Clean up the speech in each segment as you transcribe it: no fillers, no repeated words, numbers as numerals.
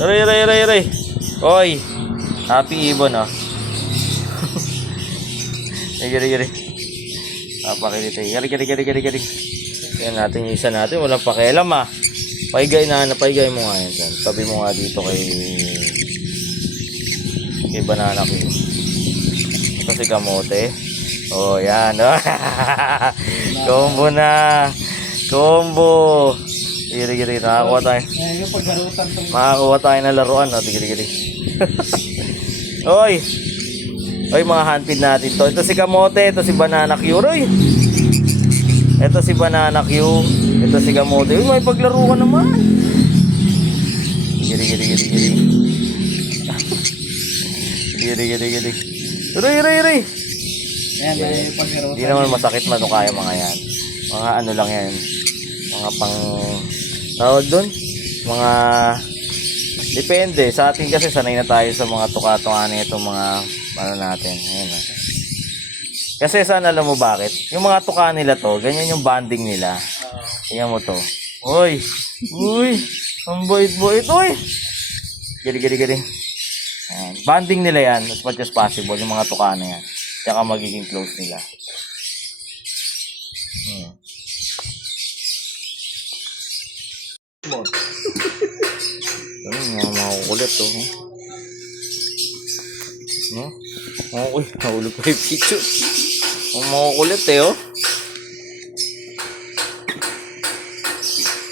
Aray. Oy. Happy Ibon, oh. Gari. Papakilita. Gari. Yan natin yung isa natin. Walang pakialam, ah. Paigay mo nga yan. Tabi mo nga dito kay Banana Q. Ito si Kamote. Oh, yan. Combo. Giri. Nakakuha tayo. Makakuha tayo na laruan. Oh. Giri. Oy, mga handpid natin to. Ito si Kamote. Ito si Banana Q. Roy. Ito si Banana Q. Ito si Kamote. Uy, may paglaro ka naman. Giri. Roy. Yan, may paglaro. Hindi naman masakit kaya mga yan. Mga ano lang yan. Mga pang tawag doon. Mga depende. Sa atin kasi sanay na tayo sa mga tuka-tunga nito mga ano natin. Ayan na. Kasi sana alam mo bakit? Yung mga tuka nila to, ganyan yung bonding nila. Tingnan mo to. Uy! Ang bait-bait. Uy! Giri. Ayan. Bonding nila yan as much as possible. Yung mga tuka na yan. Tsaka magiging close nila. Ano mga makukulit to. No? Uy, nahulog ko yung picture. Ang makukulit oh.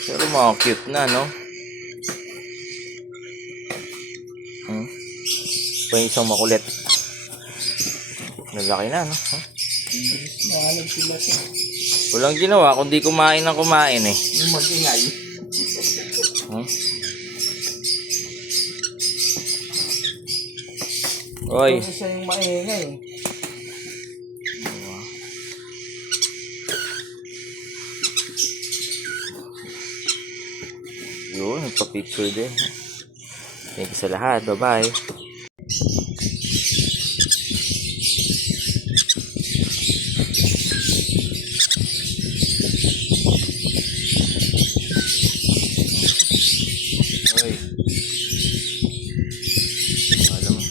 Pero mga cute na, no? Pa yung isang makulit. Nalaki na, no? Walang ginawa, kundi kumain ng kumain eh. Yung mag-ingay. Oy. Ito siya yung maingay. Yun, nagpa-picture din. Thank you sa lahat. Bye-bye. Oy. Alam mo.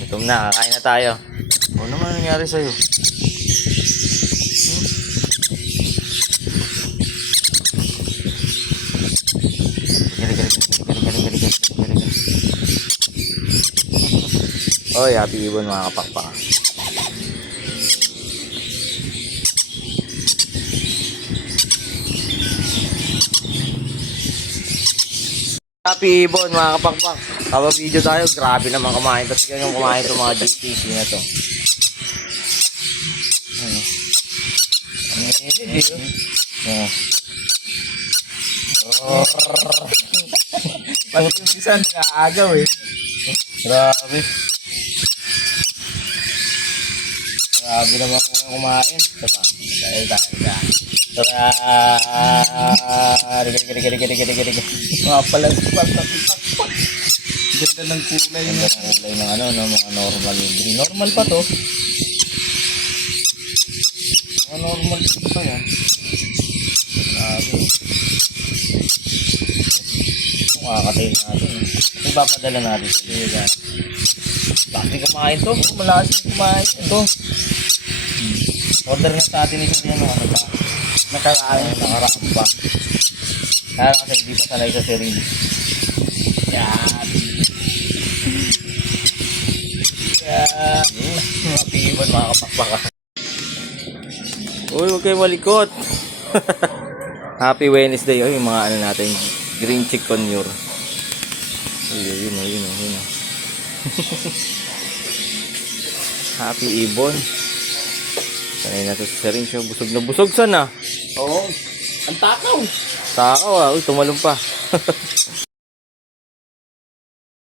Gutom na, kakain na tayo. Ano naman nangyari sa'yo? Oy, happy Ibon mga kapakpak. Happy Ibon mga kapakpak. Kapag video tayo, grabe naman kumain. Tapos yung kumain itong mga GTC na to. Pati yung isa nag-aagaw eh. Grabe. Grabe naman kumain. Ito pa. Dahil tayo. Mga palansipan na pipak. Ganda ng kulay. Ganda ng kulay ng ano, no, mga normal green. Normal pa to. Mga normal pa yan. Grabe. Makakatayin natin. Ito ipapadala natin sa liga. Bakit kumain to? Malakas yung kumain. Ito. Order na sa atin ito yan mga ba? Nakaraan pa. Kaya kasi hindi pa sanay sa serene. Yan. Mga pibon mga kapakpaka. Uy, huwag kayo malikot. Happy Wednesday. Yung mga ano natin. Green chick conure. Yun. Happy Ibon. Sanay na to sa serene siya. Busog na busog sana. Oo. Ang takaw. Takaw Uy, tumalong pa.